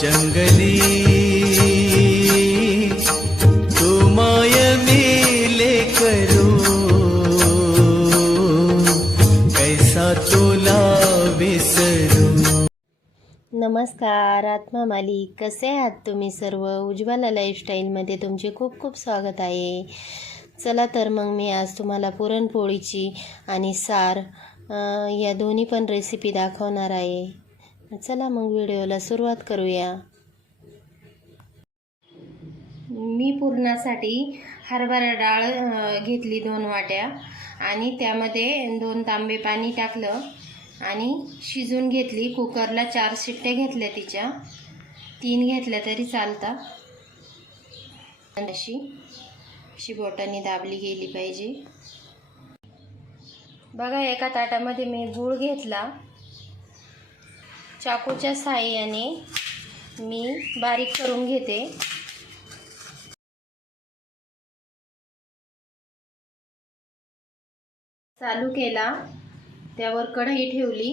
जंगली। तुमाय मिले करो। कैसा तुला विसरू। नमस्कार आत्मा मालिक. कसे आहात तुम्ही सर्व? उज्ज्वला लाईफस्टाईलमध्ये तुमचे खूप खूप स्वागत आहे. चला तर मग मी आज तुम्हाला पुरणपोळीची आणि सार या दोन्ही पण रेसिपी दाखवणार आहे. चला मग व्हिडिओला सुरुवात करूया. मी पुरणासाठी हरभरा डाळ घेतली दोन वाट्या आणि त्यामध्ये दोन तांबे पाणी टाकलं आणि शिजून घेतली. कुकरला चार शिट्ट्या घेतल्या तिच्या. तीन घेतल्या तरी चालतात अशी अशी बोटाने दाबली गेली पाहिजे. बघा एका ताटामध्ये मी गूळ घेतला. चाकूच्या साहाय्याने मी बारीक करून घेते. चालू केला त्यावर कढई ठेवली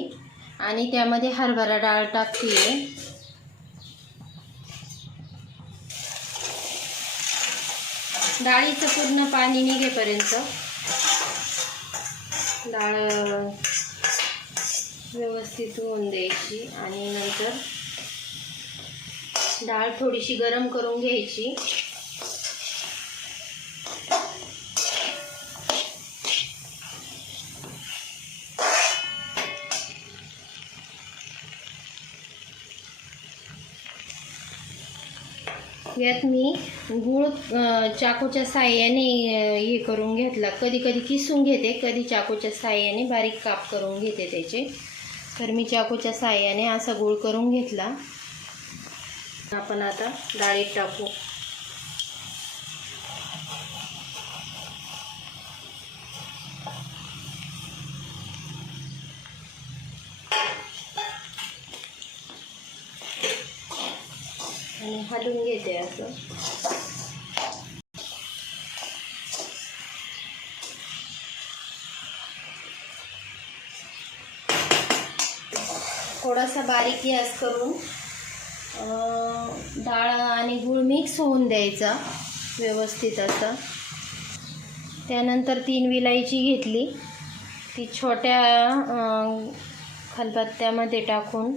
आणि त्यामध्ये हरभरा डाळ टाकते डाळीचं पूर्ण पाणी निघेपर्यंत डाळ व्यवस्थित होऊन द्यायची आणि नंतर डाळ थोडीशी गरम करून घ्यायची. यात मी गूळ चाकूच्या साह्याने हे करून घेतला. कधी कधी किसून घेते कधी चाकूच्या साह्याने बारीक काप करून घेते त्याचे. तर मी चाकूच्या साह्याने असा गोळ करून घेतला. आपण आता डाळीत टाकू. आणि हलवून घेते असं. थोडासा बारीक गॅस करून डाळ आणि गूळ मिक्स होऊन द्यायचा व्यवस्थित असा. त्यानंतर तीन विलायची घेतली. ती छोट्या खलबत्त्यामध्ये टाकून.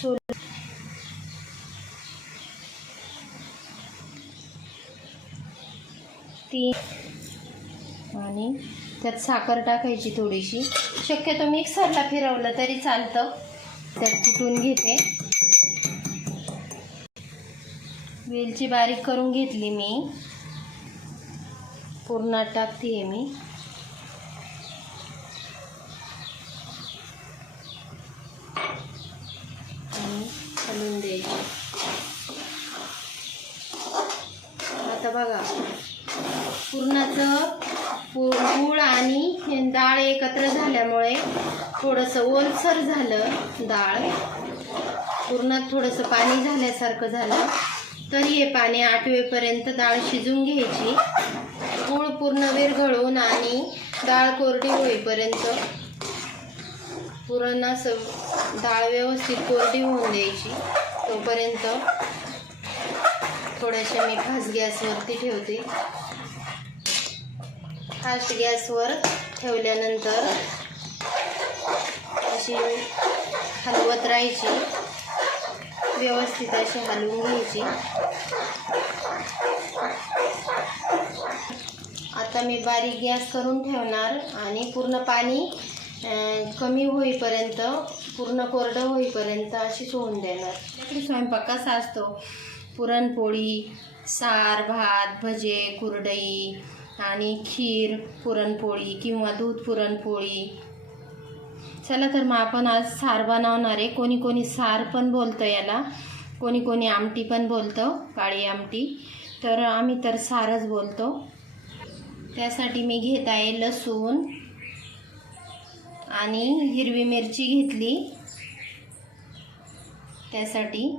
सोल तीन आणि त्यात साखर टाकायची थोडीशी. शक्यतो मिक्सरला फिरवलं तरी चालतं. त्यात कुटून घेते? वेलची बारीक करून घेतली मी. पूर्ण टाकते मी. आणि हलवून द्यायची. आता बघा पुरणाचं गूळ आणि डाळ एकत्र झाल्यामुळे थोडंसं ओलसर झालं डाळ. पुरणात थोडंसं पाणी झाल्यासारखं झालं. तरी हे पाणी आठवेपर्यंत डाळ शिजून घ्यायची. गूळ पूर्ण विरघळून आणि डाळ कोरडी होईपर्यंत पूर्ण असं डाळ व्यवस्थित कोरडी होऊन द्यायची. तोपर्यंत थोड्याशा मी खास गॅसवरती ठेवते. फास्ट गॅसवर ठेवल्यानंतर अशी हलवत राहायची. व्यवस्थित अशी हलवून घ्यायची. आता मी बारीक गॅस करून ठेवणार आणि पूर्ण पाणी कमी होईपर्यंत पूर्ण कोरडं होईपर्यंत अशीच होऊन देणार. आपल्याकडे स्वयंपाक कसा असतो? पुरणपोळी सार भात भजे कुरडई आणि खीर पुरणपोळी किंवा दूध पुरणपोळी. चला तर मग आपण आज सार बनवणार आहे. कोणी कोणी सार पण बोलतं याला. कोणी कोणी आमटी पण बोलतं काळी आमटी. तर आम्ही तर सारच बोलतो. त्यासाठी मी घेत आहे लसूण आणि हिरवी मिरची घेतली. त्यासाठी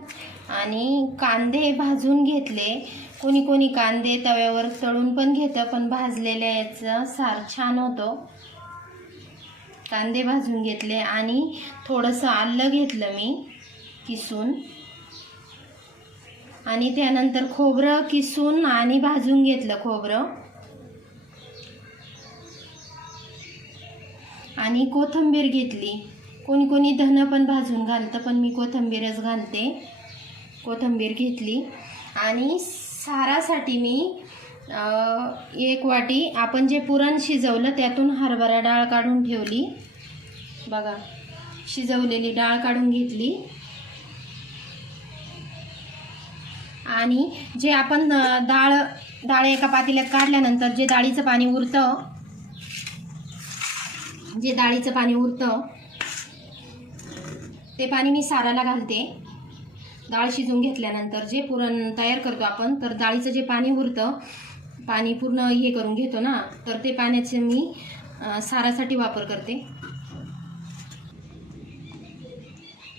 आणि कांदे भाजून घेतले. कोणी कोणी कांदे तव्यावर तळून पण घेतं पण भाजलेल्या याचं सार छान होतो. कांदे भाजून घेतले आणि थोडंसं आलं घेतलं मी किसून. आणि त्यानंतर खोबरं किसून आणि भाजून घेतलं खोबरं. आणि कोथिंबीर घेतली. कोणी कोणी धनं पण भाजून घालतं पण मी कोथिंबीरच घालते. कोथिंबीर घेतली आणि सारासाठी मी एक वाटी आपण जे पुरण शिजवलं त्यातून हरभरा डाळ काढून ठेवली. बघा शिजवलेली डाळ काढून घेतली. आणि जे आपण डाळ डाळ एका पातेल्यात काढल्यानंतर जे डाळीचं पाणी उरतं जे डाळीचं पाणी उरतं ते पाणी मी साराला घालते. डाळ शिजून घेतल्यानंतर जे पुरण तयार करतो आपण तर डाळीचं जे पाणी उरतं पाणी पूर्ण हे करून घेतो ना तर ते पाण्याचे मी सारासाठी वापर करते.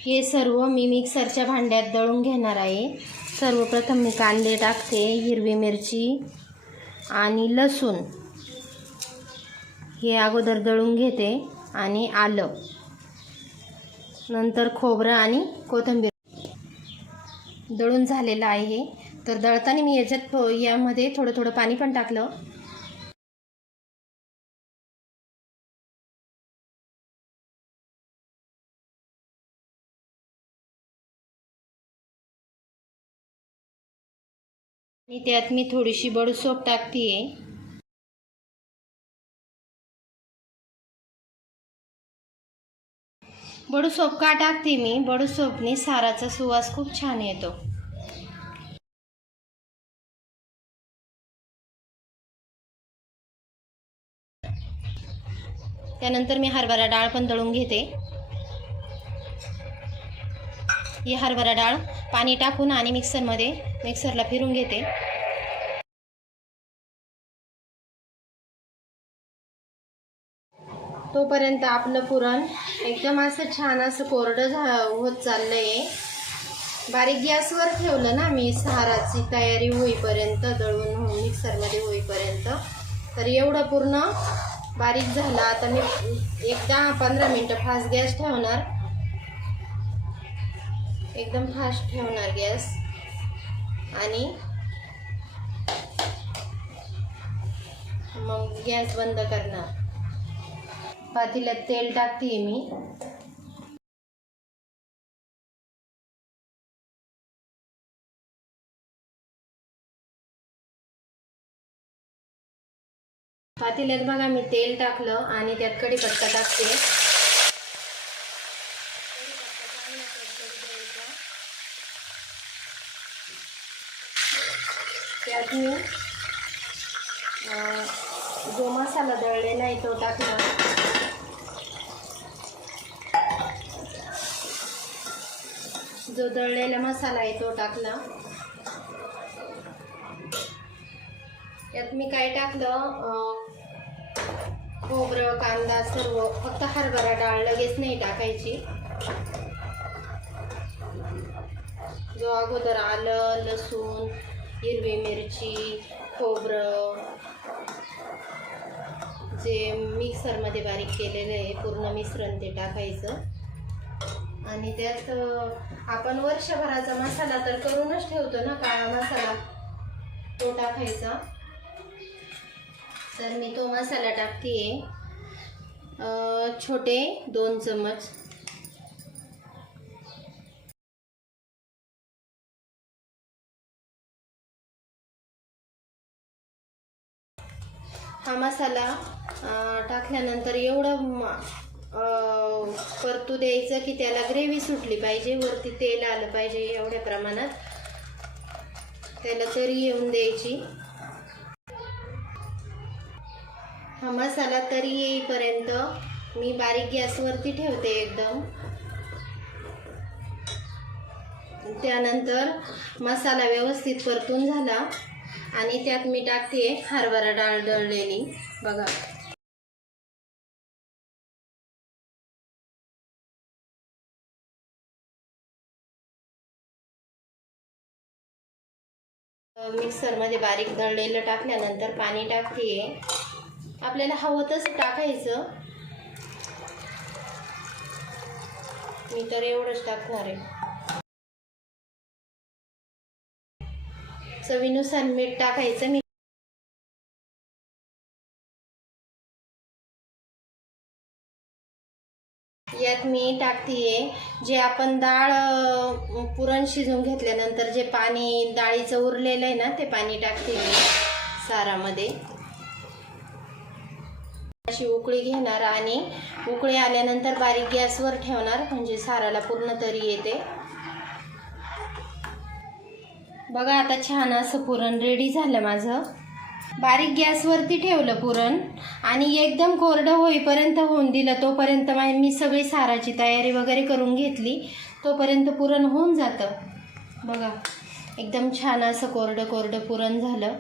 हे सर्व मी मिक्सरच्या भांड्यात दळून घेणार आहे. सर्वप्रथम मी कांदे टाकते हिरवी मिरची आणि लसूण. हे अगोदर दळून घेते आणि आलं. नंतर खोबरं आणि कोथिंबीर. दळून झालेलं आहे. हे तर दळताना मी याच्यात यामध्ये थोडं थोडं पाणी पण टाकलं. आणि त्यात मी थोडीशी बडसोप आहे बडूसोप का टाकते मी. बडूसोपने साराचा सुवास खूप छान येतो. त्यानंतर मी हरभरा डाळ पण दळून घेते. ही हरभरा डाळ पाणी टाकून आणि मिक्सरमध्ये मिक्सरला फिरून घेते. तोपर्यंत आपलं पुरण एकदम असं छान असं कोरडं झा होत चाललं आहे बारीक गॅसवर ठेवलं ना मी सहाराची तयारी होईपर्यंत दळून होऊन मिक्सरमध्ये होईपर्यंत. तर एवढं पूर्ण बारीक झालं. आता मी एक दहा पंधरा मिनटं फास्ट गॅस ठेवणार. एकदम फास्ट ठेवणार गॅस. आणि मग गॅस बंद करणार. पातेल्यात तेल टाकते मी. पातेल्यात बघा मी तेल टाकलं आणि त्यात कढीपत्ता टाकते. त्यात मी जो मसाला दळलेला आहे तो टाकला जो दळलेला मसाला आहे तो टाकला. त्यात मी काय टाकलं? खोबरं कांदा सर्व फक्त हरभरा डाळ लगेच नाही टाकायची. जो अगोदर आलं लसूण हिरवी मिरची खोबरं जे मिक्सरमध्ये बारीक केलेलं आहे पूर्ण मिश्रण ते टाकायचं. आणि त्यात आपण वर्षभराचा मसाला तर करूनच ठेवतो ना काळा मसाला तो टाकायचा तर मी तो मसाला टाकते छोटे दोन चमच हा मसाला टाकल्यानंतर एवढं परतू द्यायचं की त्याला ग्रेव्ही सुटली पाहिजे वरती तेल आलं पाहिजे एवढ्या प्रमाणात. त्याला तरी येऊन द्यायची. हा मसाला तरी येईपर्यंत मी बारीक गॅसवरती ठेवते एकदम. त्यानंतर मसाला व्यवस्थित परतून झाला. आणि त्यात मी टाकते हरभरा डाळ दळलेली. बघा. मिक्सरमध्ये बारीक दळलेलं टाकल्यानंतर पाणी टाकते. आपल्याला हवं तसं टाकायचं. मी तर एवढंच टाकणार आहे. चवीनुसार मीठ टाकायचं. मी यात मी टाकते जे आपण डाळ पुरण शिजवून घेतल्यानंतर जे पाणी डाळीचं उरलेलं आहे ना ते पाणी टाकते मी सारामध्ये. अशी उकळी घेणार आणि उकळी आल्यानंतर बारीक गॅसवर ठेवणार म्हणजे साराला पूर्ण तरी येते. बघा आता छान असं पुरण रेडी झालं माझं. बारीक गॅसवरती ठेवलं पुरण आणि एकदम कोरडं होईपर्यंत होऊन दिलं. तोपर्यंत मा- मी सगळी साराची तयारी वगैरे करून घेतली. तोपर्यंत पुरण होऊन जातं. बघा एकदम छान असं कोरडं कोरडं पुरण झालं.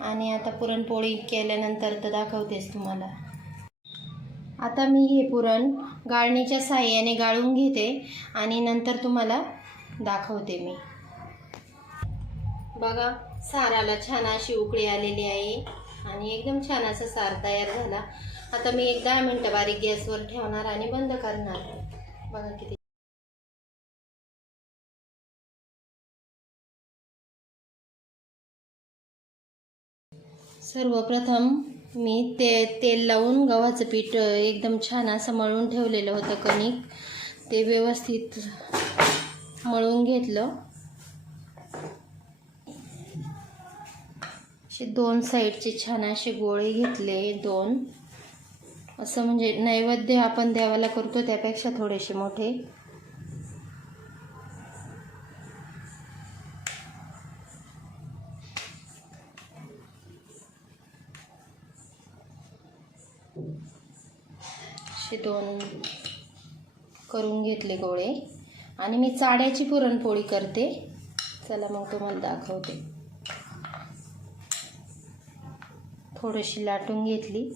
आणि आता पुरणपोळी केल्यानंतर तर दाखवतेच तुम्हाला. आता मी हे पुरण गाळणीच्या साह्याने गाळून घेते आणि नंतर तुम्हाला दाखवते मी. बघा साराला छान अशी उकळी आलेली आहे. आणि एकदम छान असं सार तयार झाला. आता मी एक दहा मिनटं बारीक गॅसवर ठेवणार आणि बंद करणार. बघा किती सर्वप्रथम मी ते तेल लावून गव्हाचं पीठ एकदम छान असं मळून ठेवलेलं होतं कणिक. ते व्यवस्थित मळून घेतलं. असे दोन साईडचे छान असे गोळे घेतले दोन. असं म्हणजे नैवेद्य आपण देवाला करतो त्यापेक्षा थोडेसे मोठे. असे दोन करून घेतले गोळे. आणि मी चाड्याची पुरणपोळी करते. चला मग तुम्हाला दाखवते. थोडीशी लाटून घेतली.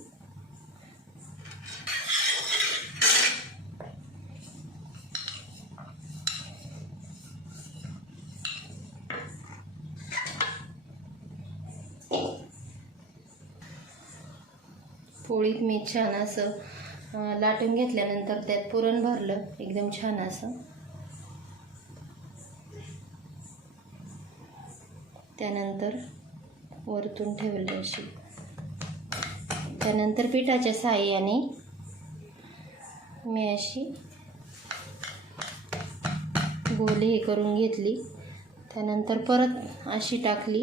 पोळीत मी छान असं लाटून घेतल्यानंतर त्यात पुरण भरलं एकदम छान असं. त्यानंतर वरतून ठेवलं अशी. त्यानंतर पिठाच्या साह्याने मी अशी गोली हे करून घेतली. त्यानंतर परत अशी टाकली.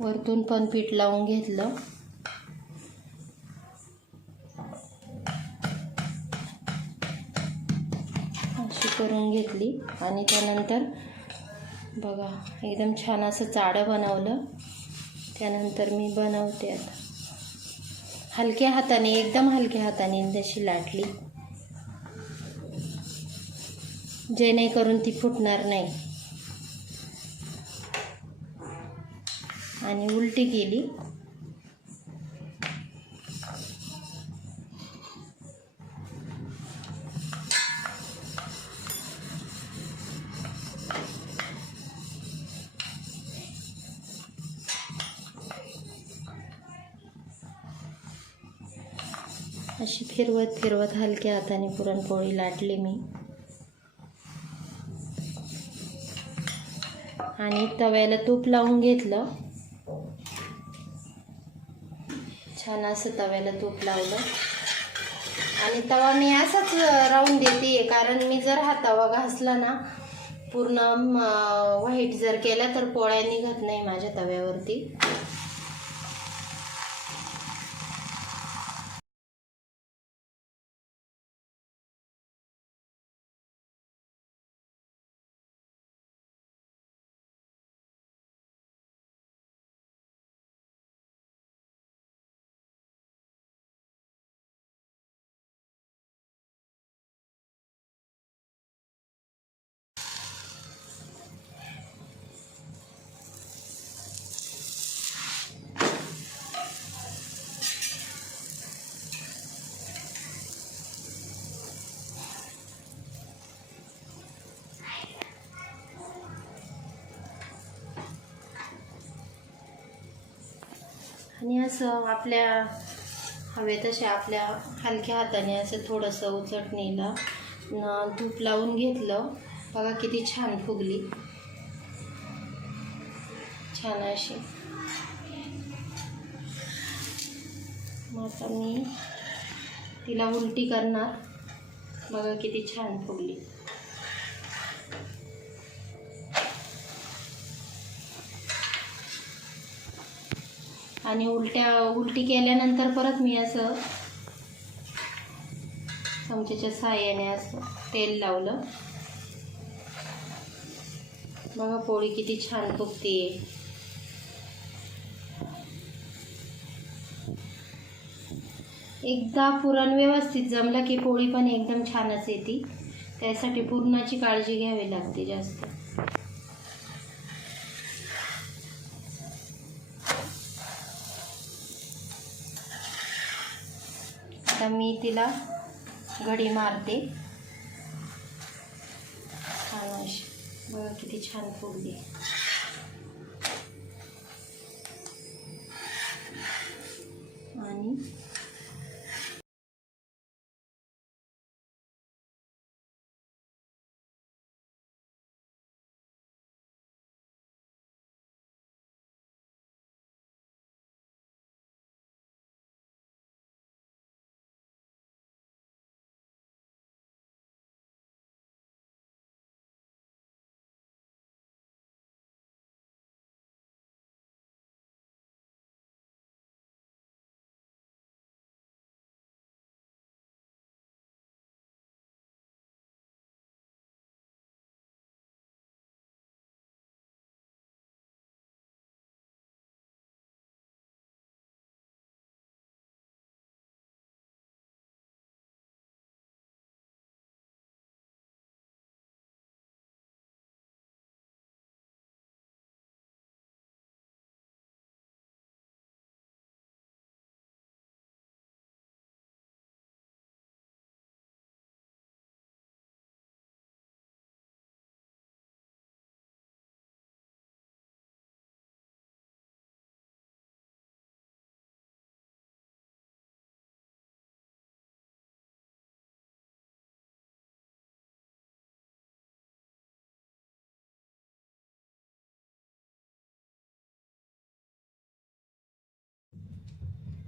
वरतून पण पीठ लावून घेतलं. अशी करून घेतली. आणि त्यानंतर बघा एकदम छान असं चाडं बनवलं. त्यानंतर मी बनवते आता. हलक्या हाताने एकदम हलक्या हाताने तशी लाटली. जेणेकरून ती फुटणार नाही. आणि उलटी केली. अशी फिरवत फिरवत हलक्या हाताने पुरणपोळी लाटली मी. आणि तव्याला तूप लावून घेतलं. छान असं तव्याला तूप लावलं. आणि तवा मी असाच राहून देते कारण मी जर हा तवा घासला ना पूर्ण व्हाईट जर केला तर पोळ्या निघत नाही माझ्या तव्यावरती. आणि असं आपल्या हवे तसे आपल्या हलक्या हाताने असं थोडंसं उचटणीला धूप लावून घेतलं. बघा किती छान फुगली. छान अशी. मग आता मी तिला उलटी करणार. बघा किती छान फुगली. आणि उलट्या उलटी केल्यानंतर परत मी असं चमच्याच्या साह्याने असं तेल लावलं. बघा पोळी किती छान फुगते एकदा पुरण व्यवस्थित जमलं की पोळी पण एकदम छानच येते. त्यासाठी पुरणाची काळजी घ्यावी लागते जास्त. आता मी तिला घडी मारते. छान अशी. बघा किती छान फुगली.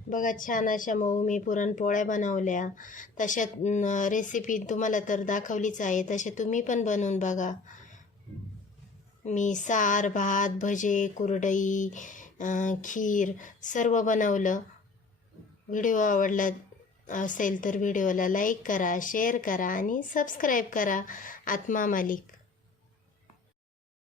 बघा छान अशा मऊ मी पुरणपोळ्या बनवल्या. तशा रेसिपी तुम्हाला तर दाखवलीच आहे. तसे तुम्ही पण बनवून बघा. मी सार भात भजे कुरडई खीर सर्व बनवलं. व्हिडिओ आवडला असेल तर व्हिडिओला लाईक करा शेअर करा आणि सबस्क्राईब करा. आत्मा मालिक.